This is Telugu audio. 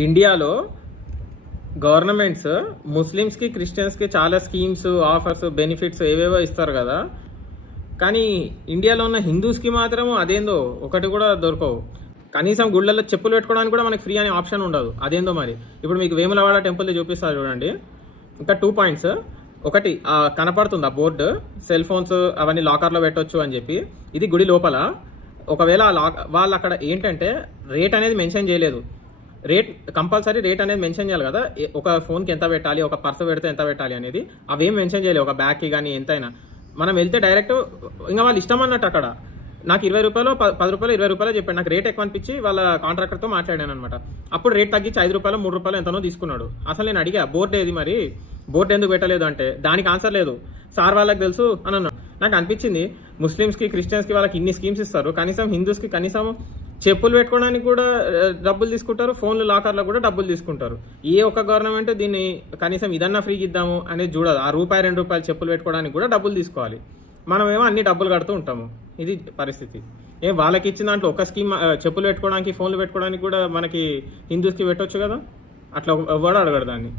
ఇండియాలో గవర్నమెంట్స్ ముస్లిమ్స్ కి క్రిస్టియన్స్ కి చాలా స్కీమ్స్ ఆఫర్స్ బెనిఫిట్స్ ఏవేవో ఇస్తారు కదా. కానీ ఇండియాలో ఉన్న హిందూస్ కి మాత్రం అదేందో ఒకటి కూడా దొరకవు. కనీసం గుళ్ళల్లో చెప్పులు పెట్టుకోవడానికి కూడా మనకి ఫ్రీ అనే ఆప్షన్ ఉండదు. అదేందో మరి. ఇప్పుడు మీకు వేములవాడ టెంపుల్ చూపిస్తారు చూడండి. ఇంకా 2 పాయింట్స్. ఒకటి కనపడుతుంది ఆ బోర్డు, సెల్ ఫోన్స్ అవన్నీ లాకర్లో పెట్టవచ్చు అని చెప్పి. ఇది గుడి లోపల. ఒకవేళ వాళ్ళు అక్కడ ఏంటంటే రేట్ అనేది మెన్షన్ చేయలేదు. రేట్ కంపల్సరీ రేట్ అనేది మెన్షన్ చేయాలి కదా. ఒక ఫోన్కి ఎంత పెట్టాలి, ఒక పర్స్ పెడితే ఎంత పెట్టాలి అనేది అవేం మెన్షన్ చేయలేదు. ఒక బ్యాగ్కి కానీ ఎంతైనా మనం వెళ్తే డైరెక్ట్ ఇంకా వాళ్ళు ఇష్టం అన్నట్టు. అక్కడ నాకు 20 రూపాయలు 10 రూపాయలు 20 రూపాయలు చెప్పాడు. నాకు రేట్ ఎక్కువ అనిపించి వాళ్ళ కాంట్రాక్టర్తో మాట్లాడాను అనమాట. అప్పుడు రేట్ తగ్గించి 5 రూపాయలు 3 రూపాయలు ఎంతనో తీసుకున్నాడు. అసలు నేను అడిగా బోర్డు ఏది మరి, బోర్డు ఎందుకు పెట్టలేదు అంటే దానికి ఆన్సర్ లేదు, సార్ వాళ్ళకి తెలుసు అని అన్నాడు. నాకు అనిపించింది ముస్లిమ్స్కి క్రిస్టియన్స్కి వాళ్ళకి ఇన్ని స్కీమ్స్ ఇస్తారు, కనీసం హిందూస్కి కనీసం చెప్పులు పెట్టుకోవడానికి కూడా డబ్బులు తీసుకుంటారు, ఫోన్లు లాకర్లో కూడా డబ్బులు తీసుకుంటారు. ఏ ఒక్క గవర్నమెంట్ దీన్ని కనీసం ఇదన్నా ఫ్రీకి ఇద్దాము అనేది చూడదు. ఆ రూపాయి 2 రూపాయలు చెప్పులు పెట్టుకోవడానికి కూడా డబ్బులు తీసుకోవాలి. మనమేమో అన్ని డబ్బులు కడుతూ ఉంటాము. ఇది పరిస్థితి. వాళ్ళకి ఇచ్చిన దాంట్లో ఒక స్కీమ్ చెప్పులు పెట్టుకోవడానికి ఫోన్లు పెట్టుకోవడానికి కూడా మనకి హిందూస్కి పెట్టవచ్చు కదా. అట్లా ఎవడు అడగడు దాన్ని.